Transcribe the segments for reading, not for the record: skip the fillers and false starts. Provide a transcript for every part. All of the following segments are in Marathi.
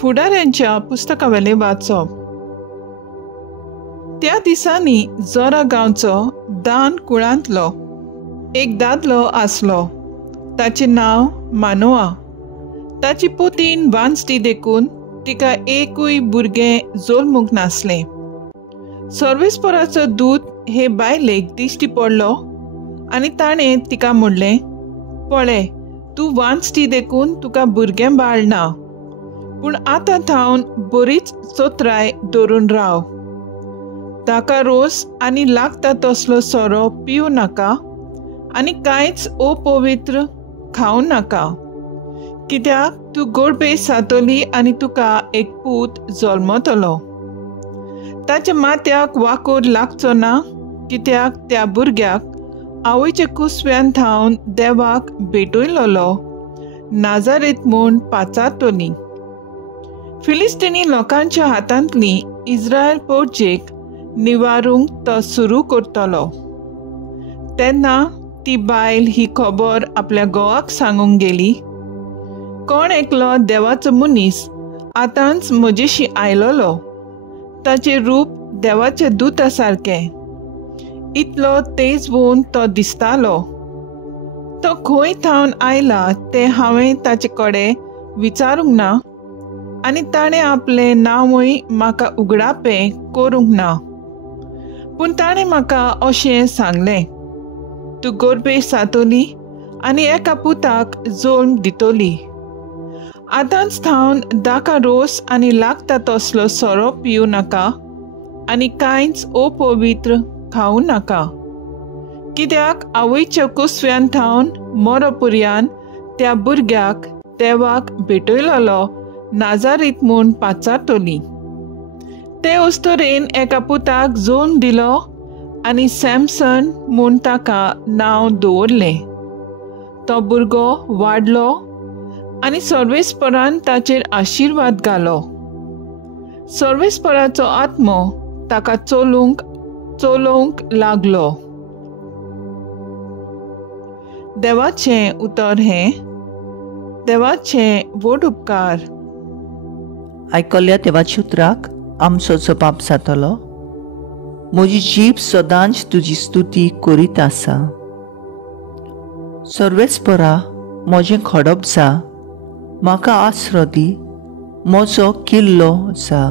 फुडाऱ्यांच्या पुस्तकावेले वाचप. त्या दिसांनी जोरा गांवचो दान कुळांतलो एक दादलो आसलो. ताचे नांव मानोआ. ताची पोतीन वांसटी देखून तिका एकूय भुरगें जल्मूंक नासलें. सर्वेस्पराचो दूत हे बायलेक दिश्टी पडलो आनी ताणें तिका म्हणलें, पळय, तूं वांसटी देखून तुका भुरगें बाळ ना, पूण आतां थावन बरीच चोत्राय दवरून राव. ताका रोस आनी लागता तसलो सोरो पिवू नाका आनी कांयच अपवित्र खावं नाका, कित्याक तूं गोडबे सातोली आनी तुका एक पूत जल्मतलो. ताच्या माथ्याक वाकोर लागचो ना, कित्याक त्या भुरग्याक आवयच्या कुसव्यान थावन देवाक भेटयलोलो नाजारेत म्हूण पाचारतली. फिलिस्टिनी लोकांच्या हातांतली इस्रायल पोरचेक निवारूंक तो सुरू करतलो. तेन्ना ती बायल ही खबर आपल्या घोवाक सांगूंक गेली, कोण एकलो देवाचो मनीस आतांच म्हजेशी आयलोलो. ताचें रूप देवाच्या दुता सारकें, इतलो तेजवून तो दिसतालो. तो खंय थावन आयला तें हांवें ताचे कडेन विचारूंक ना आनी ताणें आपलें नांवूय म्हाका उगडापें करूंक ना. पूण ताणें म्हाका अशें सांगलें, तूं गोरबे सातोली आनी एका पुताक जल्म दितली. आतांच थावन दाका रोस आनी लागता तसलो सोरो पिवू नाका आनी कांयच अपवित्र खावं नाका, कित्याक आवयच्या कुसव्यान थावन मरोपर्यंत त्या भुरग्याक देवाक भेटयलोलो नाजारीत म्हूण पाचारतली. ते अस्तरेन एका पुताक जल्म दिलो आनी सॅमसन म्हूण ताका नांव दवरलें. तो भुरगो वाडलो आनी सर्वेस्परान ताचेर आशिर्वाद घालो. सर्वेस्पराचो आत्मो ताका चलोवंक लागलो. देवाचें उतर हें. देवाचें व्हड उपकार. आयकल्ल्या देवाच्या उतराक आमचो जबाब जातलो, म्हजी जीब सदांच तुजी स्तुती करीत आसा. सर्वेस्परा, म्हजें खडप जा, म्हाका आसरो दी, म्हजो किल्लो जा,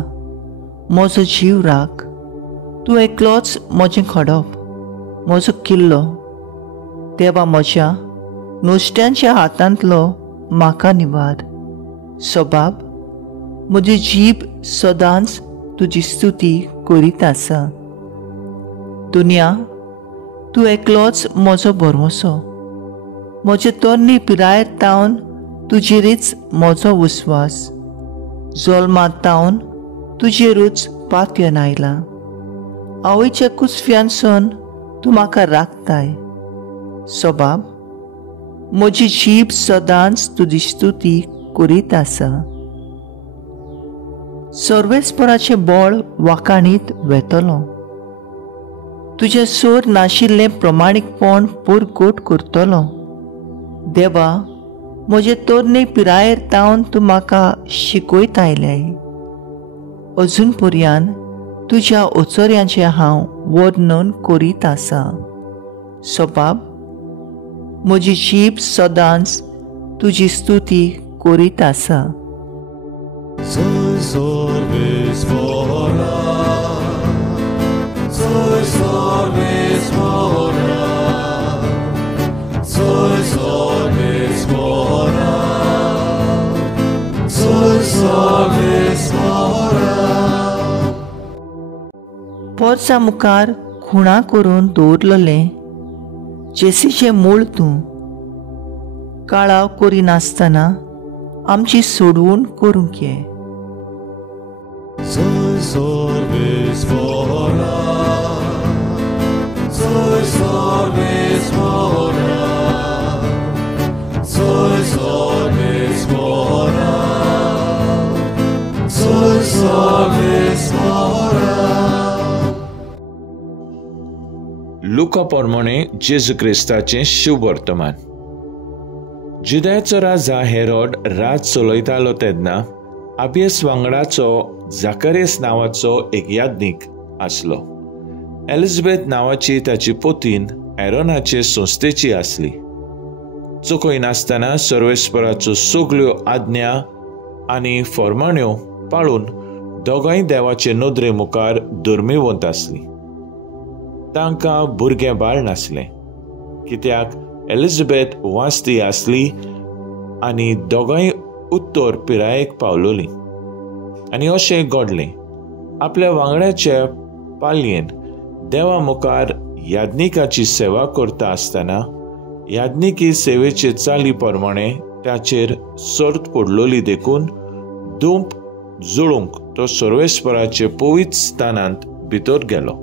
म्हजो जीव राख. तूं एकलोच म्हजें खडप, म्हजो किल्लो. देवा, म्हज्या नुस्त्यांच्या हातांतलो म्हाका निवार. सोबाब, म्हजी जीब सदांच तुजी स्तुती करीत आसा. दुनिया, तूं एकलोच म्हजो भरवंसो. म्हजे तोरणी पिरायेर तावन तुजेरच म्हजो विस्वास. जल्मांत तावन तुजेरूच पातयेन आयला. आवयच्या कुसव्यानसून तूं म्हाका राखताय. सोबाब, म्हजी जीब सदांच तुजी स्तुती करीत आसा. सर्वेस्पराचें बळ वाकाणीत वेतलो. तुजें सोर नाशिल्लें प्रमाणीकपण पुरगोट करतलो. देवा, म्हजे तोरणे पिरायेर तावन तूं म्हाका शिकयत आयलें. अजून पर्यंत तुज्या ओचोऱ्यांचें हांव वर्णन करीत आसा. सोबाब, म्हजी जीब सदांच तुजी स्तुती करीत आसा. पोरसा मुखार खुणा करून दवरलेलें जेसीचें मूळ तूं. काळाव करिनासतना आमची सोडवण करूंक ये. लुका पोरमोणे जेजू क्रिस्ताचें शुभ वर्तमान. जुदायाचो राजा हेरोड राज चलयतालो तेन्ना आबियस वांगडाचो जाकारेस नांवाचो एक याज्ञीक आसलो. एलिझाबेथ नांवाची ताची पोतीन एरोनाचे संस्थेची आसली. चुकोय नासतना सर्वेस्पराच्यो सगल्यो आज्ञा आनी फर्माण्यो पाळून दोगांय देवाचे नदरे मुखार धर्मीवंत आसली. तांकां भुरगें बाळ नासलें, कित्याक एलिझाबेथ वाचती आसली आनी दोगांय उत्तर पिरायेक पावलोलीं. आनी अशें घडलें. आपल्या वांगड्याच्या पालयेन देवा मुखार याज्ञिकाची सेवा करता आसतना याज्ञिकी सेवेचे चाली प्रमाणे ताचेर सर्त पडलोली देखून धूप जुळूंक तो सर्वेस्पराचे पवित्र स्थानांत भितर गेलो.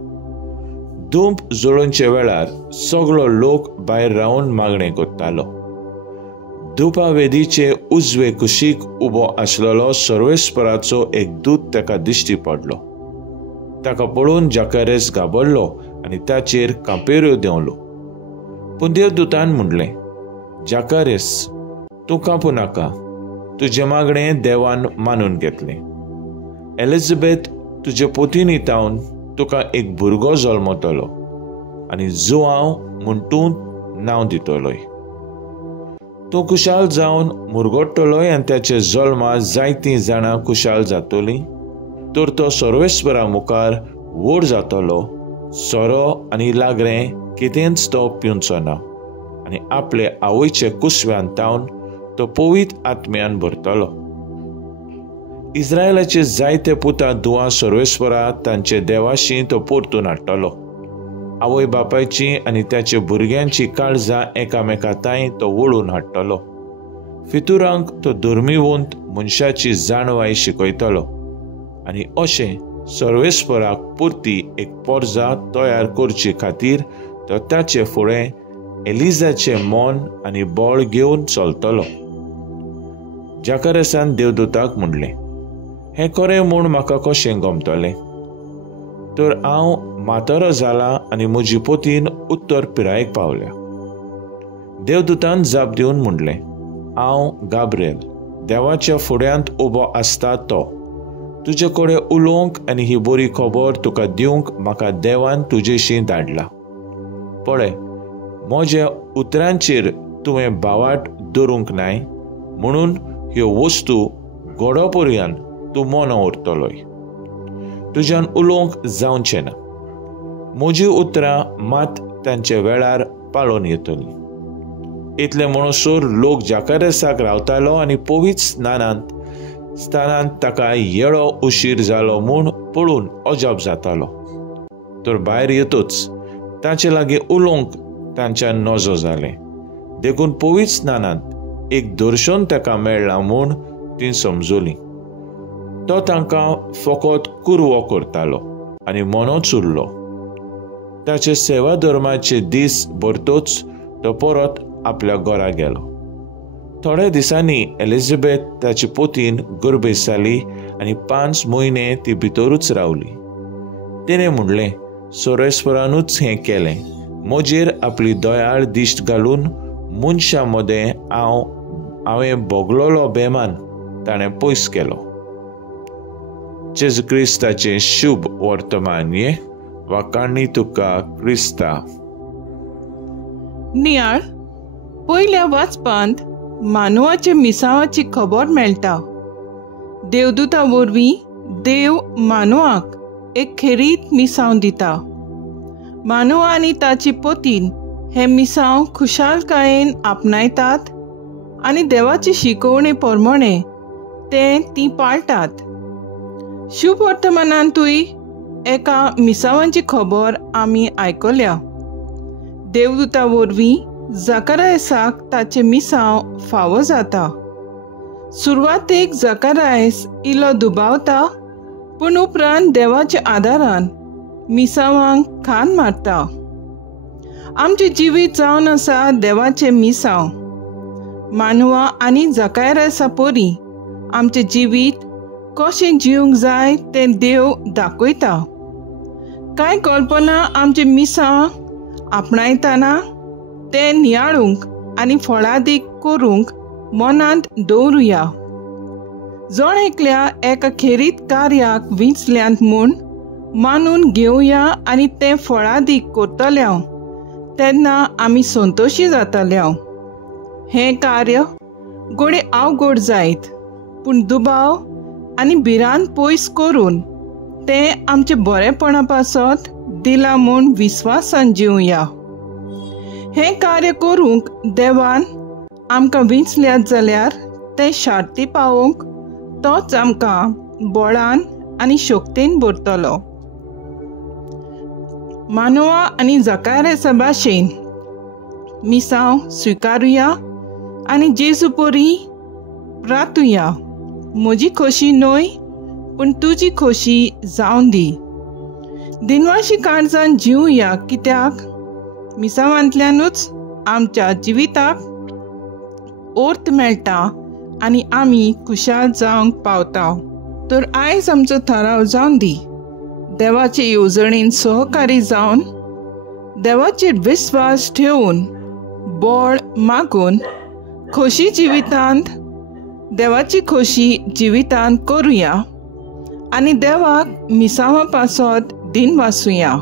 धूप जुळोवचे वेळार सगळो लोक भायर रावन मागणें करतालो. धुपा वेदीचे उजवे कुशीक उबो आसलेलो सर्वेस्पराचो एक दूत ताका दिश्टी पडलो. ताका पळोवन जाकारेस घाबरलो आनी ताचेर कांपेऱ्यो देंवलो. पूण देवदूतान म्हणलें, जाकारेस, तूं कांपू नाका, तुजें मागणें देवान मानून घेतलें. एलिझाबेथ तुजे पोतीन तावन तुका एक भुरगो जल्मतलो आनी जुआंव म्हूण तूं नांव दितलोय. तूं खुशाल जावन मुरगोडटलोय आनी ताचे जल्मा जायतीं जाणां खुशाल जातलीं. तर तो सर्वेस्परा मुखार व्हड जातलो. सोरो आनी लागरें कितेंच तो पिवचो ना आनी आपले आवयचे कुसव्यान तावन तो पवित्र आत्म्यान भरतलो. इस्रायलाचे जायते पुता दुआ सर्वेस्परा तांचे देवाशी तो परतून हाडटलो. आवय बापायची आनी त्याच्या भुरग्यांची काळजां एकामेकांताय तो वळून हाडटलो. फितुरांक तो धर्मीवंत मनशाची जाणवाय शिकयतलो आनी अशें सर्वेस्पराक पुरती एक पोरजा तयार करचे खातीर तो ताचे फुडें एलिझाचे मोन आनी बोळ घेवन चलतलो. जाकारेसान देवदूताक म्हणलें, हें खरें म्हूण म्हाका कशें गमतलें? तर हांव म्हातारो जाला आनी म्हजी पोतीन उत्तर पिरायेक पावल्या. देवदूतान जाप दिवन म्हणलें, हांव गाब्रिएल, देवाच्या फुड्यांत उबो आसता तो. तुजे कडेन उलोवंक आनी ही बरी खबर तुका दिवंक म्हाका देवान तुजेशी धाडला. पळय, म्हज्या उतरांचेर तुवें बावाट दवरूंक नाय, म्हणून ह्यो वस्तू घडोपर्यंत तूं मौन उरतलोय. तुज्यान उलोवंक जावचें ना. म्हजी उतरां मात तांच्या वेळार पाळोवन येतलीं. इतलें म्हणसर लोक जाकारेसाक रावतालो आनी पवित्र स्थानांत ताका येळो उशीर जालो म्हूण पळोवन अजाप जातालो. तर भायर येतूच ताचे लागीं उलोवंक तांच्यान नजो जालें. देखून पवित्र स्थानांत एक दर्शन ताका मेळ्ळां म्हूण तीं समजुलीं. तो तांकां फकत कुरवो करतालो आनी मनोच उरलो. ताचे सेवा धर्माचे दीस भरतूच तो परत आपल्या घरा गेलो. थोड्या दिसांनी एलिझाबेथ ताची पोतीन गर्भेस जाली आनी 5 म्हयने ती भितरूच रावली. तिणें म्हणलें, सर्वेस्परानूच हें केलें. म्हजेर आपली दयाळ दिश्ट घालून मनशां मदें हांवें भोगलोलो बेमान ताणें पयस केलो. जेजू क्रिस्ताचें शुभ वर्तमान वाकाणी तुका क्रिस्ता. नियाळ पयल्या वाचपांत मानवाचे मिसावाची खबर मेळटा. देवदूता वरवीं देव मानवाक एक खेरीत मिसाव दिता. मानव आनी ताची पोतीन हे मिसाव खुशालकायेन आपणायतात आनी देवाची शिकवणे प्रमाणे ती पाळटात. शुभ वर्तमानांतूय एका मिसावांची खबर आमी आयकल्या. देवदूता वरवीं जकारायसाक ताचे मिसाव फावो जाता. सुरवातेक जकारायस इल्लो दुबावता, पूण उपरांत देवाच्या आदारान मिसावांक खान मारता. आमचे जिवीत जावन आसा देवाचे मिसाव. मानवा आनी जकारायसा परी आमचे जिवीत कशें जिवंक जाय तें देव दाखयता. कांय कल्पना आमचे मिसाव आपणायतना ते नियाळूंक आनी फळादीक करूंक मनांत दवरुया. जण एकल्या एका खेरीत कार्याक विंचल्यांत म्हूण मानून घेवया आनी तें फळादीक करतल्या तेन्ना आमी संतोशी जातल्या. हें कार्य गोडे अवघड जायत, पूण दुबाव आनी भिरांत पयस करून तें आमचे बरेपणा पासत दिला म्हूण विस्वासान जिवया. हें कार्य करूंक देवान आमकां विंचल्यात जाल्यार तें शार्ती पावोवंक तोच आमकां बळान आनी शक्तीन भरतलो. मानोआ आनी जकार्यासा भाशेन मिसांव स्विकारुया आनी जेजू परी प्रार्थुया. म्हजी खोशी न्हय, पूण तुजी खोशी जावन दी. दिनवाशी काळजान जिवया, कित्याक मिसावांतल्यानूच आमच्या जिविताक अर्थ मेळटा आनी आमी खुशाल जावंक पावता. तर आयज आमचो थाराव जावन दी. देवाचे येवजणेन सहकारी जावन देवाचेर विस्वास ठेवून बळ मागून खोशी जिवितांत देवाची खोशी जिवितांत करुया आनी देवाक मिसावां पासत दिन वासुया.